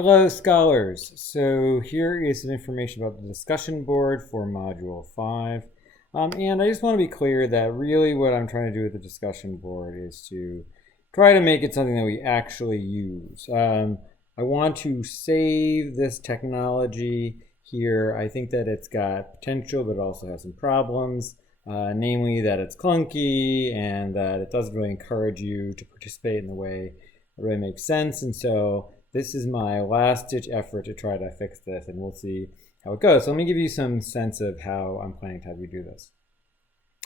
Hello, scholars. So here is some information about the discussion board for Module 5. And I just want to be clear that really what I'm trying to do with the discussion board is to try to make it something that we actually use. I want to save this technology here. I think that it's got potential, but it also has some problems, namely that it's clunky and that it doesn't really encourage you to participate in the way that really makes sense. And so this is my last-ditch effort to try to fix this, and we'll see how it goes. So let me give you some sense of how I'm planning to have you do this.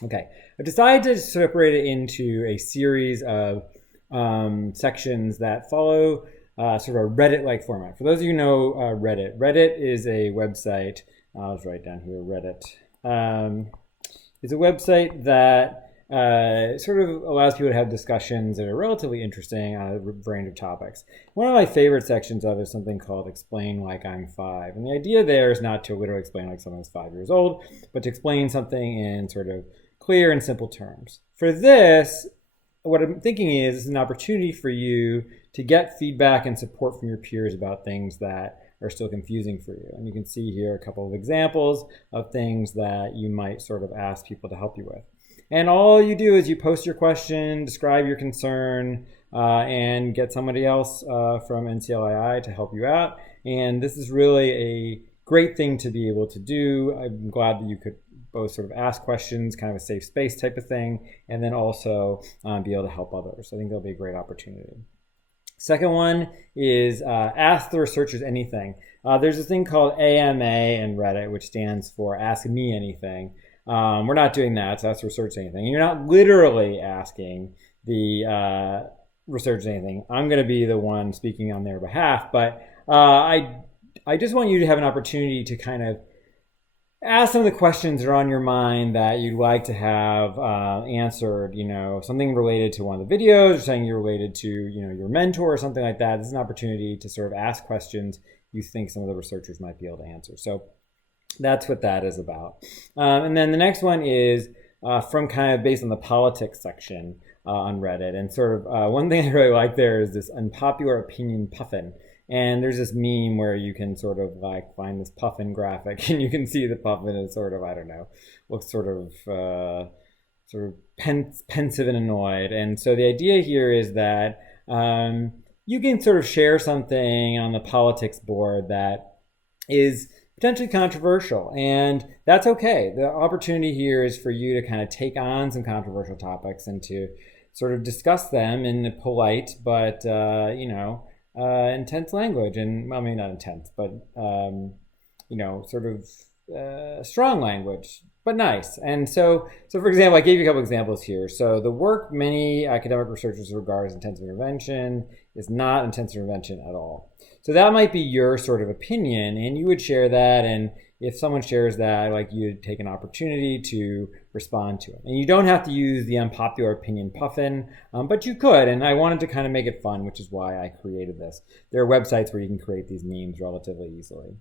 Okay, I've decided to separate it into a series of sections that follow sort of a Reddit-like format. For those of you who know Reddit is a website. I'll just write down here, Reddit. It's a website that sort of allows people to have discussions that are relatively interesting on a range of topics. One of my favorite sections of it is something called Explain Like I'm 5. And the idea there is not to literally explain like someone's 5 years old, but to explain something in sort of clear and simple terms. For this, what I'm thinking is it's an opportunity for you to get feedback and support from your peers about things that are still confusing for you. And you can see here a couple of examples of things that you might sort of ask people to help you with. And all you do is you post your question, describe your concern, and get somebody else from NCLII to help you out. And this is really a great thing to be able to do. I'm glad that you could both sort of ask questions, kind of a safe space type of thing, and then also be able to help others. I think that'll be a great opportunity. Second one is ask the researchers anything. There's this thing called AMA in Reddit, which stands for Ask Me Anything. We're not doing that, so that's research anything. And you're not literally asking the research anything. I'm going to be the one speaking on their behalf, but I just want you to have an opportunity to kind of ask some of the questions that are on your mind that you'd like to have answered, something related to one of the videos or something you're related to, your mentor or something like that. This is an opportunity to sort of ask questions you think some of the researchers might be able to answer. So that's what that is about. And then the next one is from kind of based on the politics section on Reddit. And sort of one thing I really like there is this unpopular opinion puffin. And there's this meme where you can sort of like find this puffin graphic and you can see the puffin is sort of, I don't know, looks sort of pensive and annoyed. And so the idea here is that you can sort of share something on the politics board that is potentially controversial, and that's okay. The opportunity here is for you to kind of take on some controversial topics and to sort of discuss them in a polite but intense language, and I mean not intense, but sort of strong language, but nice. And so for example, I gave you a couple examples here. So the work many academic researchers regard as intensive intervention is not intensive intervention at all. So that might be your sort of opinion, and you would share that. And if someone shares that, I'd like you to take an opportunity to respond to it. And you don't have to use the unpopular opinion puffin, but you could. And I wanted to kind of make it fun, which is why I created this. There are websites where you can create these memes relatively easily.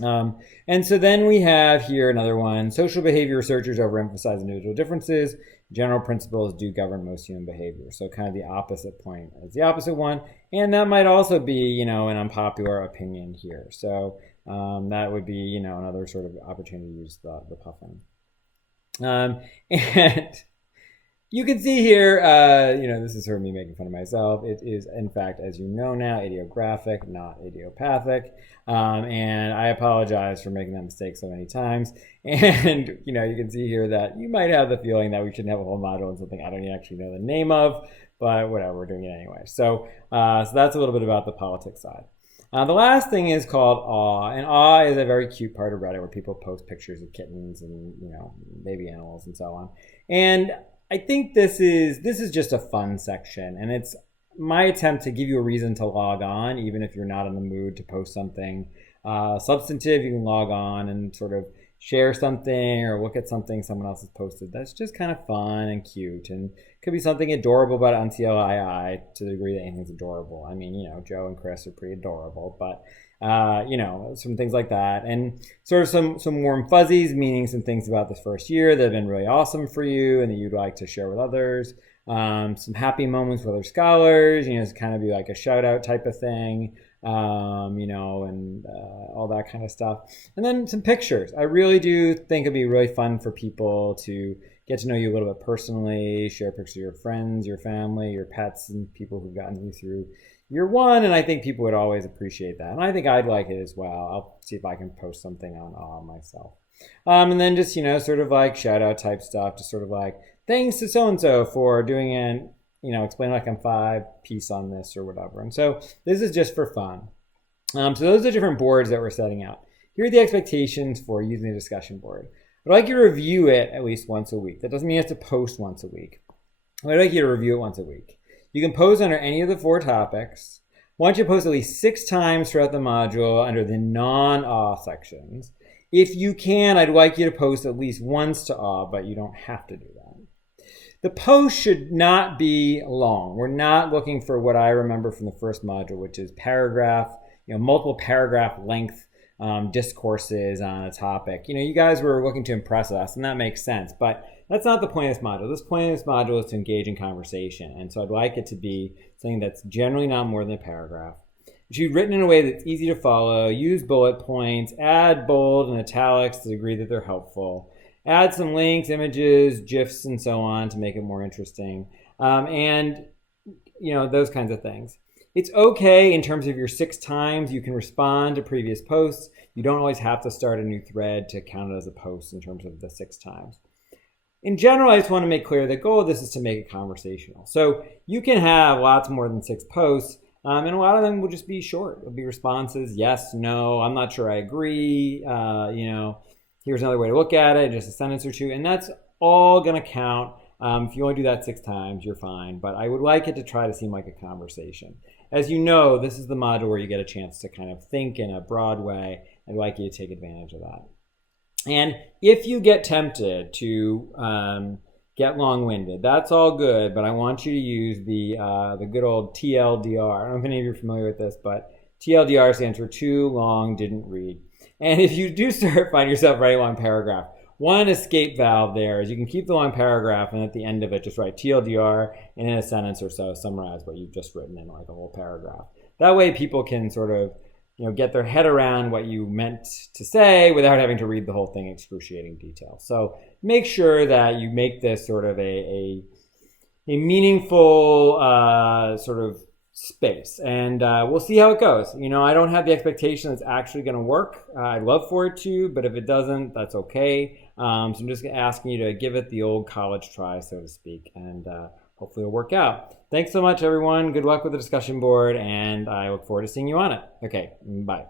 And so then we have here another one. Social behavior researchers overemphasize individual differences. General principles do govern most human behavior. So kind of the opposite point as the opposite one. And that might also be, an unpopular opinion here. So that would be, another sort of opportunity to use the puffin. And you can see here, this is sort of me making fun of myself. It is, in fact, as you know now, idiographic, not idiopathic. And I apologize for making that mistake so many times. And, you can see here that you might have the feeling that we shouldn't have a whole module on something I don't actually know the name of, but whatever, we're doing it anyway. So that's a little bit about the politics side. The last thing is called Awe, and Awe is a very cute part of Reddit where people post pictures of kittens and, baby animals and so on. And I think this is just a fun section, and it's my attempt to give you a reason to log on, even if you're not in the mood to post something substantive. You can log on and sort of share something or look at something someone else has posted. That's just kind of fun and cute, and could be something adorable about NCLII to the degree that anything's adorable. I mean, Joe and Chris are pretty adorable, but some things like that, and sort of some warm fuzzies, meaning some things about the first year that have been really awesome for you and that you'd like to share with others. Some happy moments with other scholars, to kind of be like a shout out type of thing. and all that kind of stuff. And then some pictures. I really do think it'd be really fun for people to get to know you a little bit personally, share pictures of your friends, your family, your pets, and people who've gotten you through year one. And I think people would always appreciate that. And I think I'd like it as well. I'll see if I can post something on myself. And then just, sort of like shout out type stuff, just sort of like, thanks to so-and-so for doing an, explain like I'm 5 piece on this or whatever. And so this is just for fun. So those are the different boards that we're setting out. Here are the expectations for using the discussion board. I'd like you to review it at least once a week. That doesn't mean you have to post once a week. I'd like you to review it once a week. You can post under any of the 4 topics. I want you to post at least 6 times throughout the module under the non-AW sections. If you can, I'd like you to post at least once to AW, but you don't have to do that. The post should not be long. We're not looking for what I remember from the first module, which is multiple paragraph length discourses on a topic. You guys were looking to impress us, and that makes sense, but that's not the point of this module. The point of this module is to engage in conversation, and so I'd like it to be something that's generally not more than a paragraph. It should be written in a way that's easy to follow, use bullet points, add bold and italics to the degree that they're helpful, add some links, images, GIFs, and so on to make it more interesting, and those kinds of things. It's okay in terms of your 6 times. You can respond to previous posts. You don't always have to start a new thread to count it as a post in terms of the 6 times. In general, I just want to make clear the goal of this is to make it conversational. So you can have lots more than 6 posts, and a lot of them will just be short. It'll be responses, yes, no, I'm not sure I agree, here's another way to look at it, just a sentence or 2, and that's all going to count. If you only do that 6 times, you're fine, but I would like it to try to seem like a conversation. As you know, this is the module where you get a chance to kind of think in a broad way. I'd like you to take advantage of that. And if you get tempted to get long-winded, that's all good, but I want you to use the good old TLDR. I don't know if any of you are familiar with this, but TLDR stands for too long, didn't read. And if you do find yourself writing a long paragraph, one escape valve there is you can keep the long paragraph and at the end of it just write TLDR and in a sentence or so summarize what you've just written in like a whole paragraph. That way people can sort of get their head around what you meant to say without having to read the whole thing in excruciating detail. So make sure that you make this sort of a meaningful sort of space, and we'll see how it goes. I don't have the expectation it's actually going to work. I'd love for it to, but if it doesn't, that's okay. So I'm just asking you to give it the old college try, so to speak, and hopefully it'll work out. Thanks so much, everyone. Good luck with the discussion board, and I look forward to seeing you on it. Okay, bye.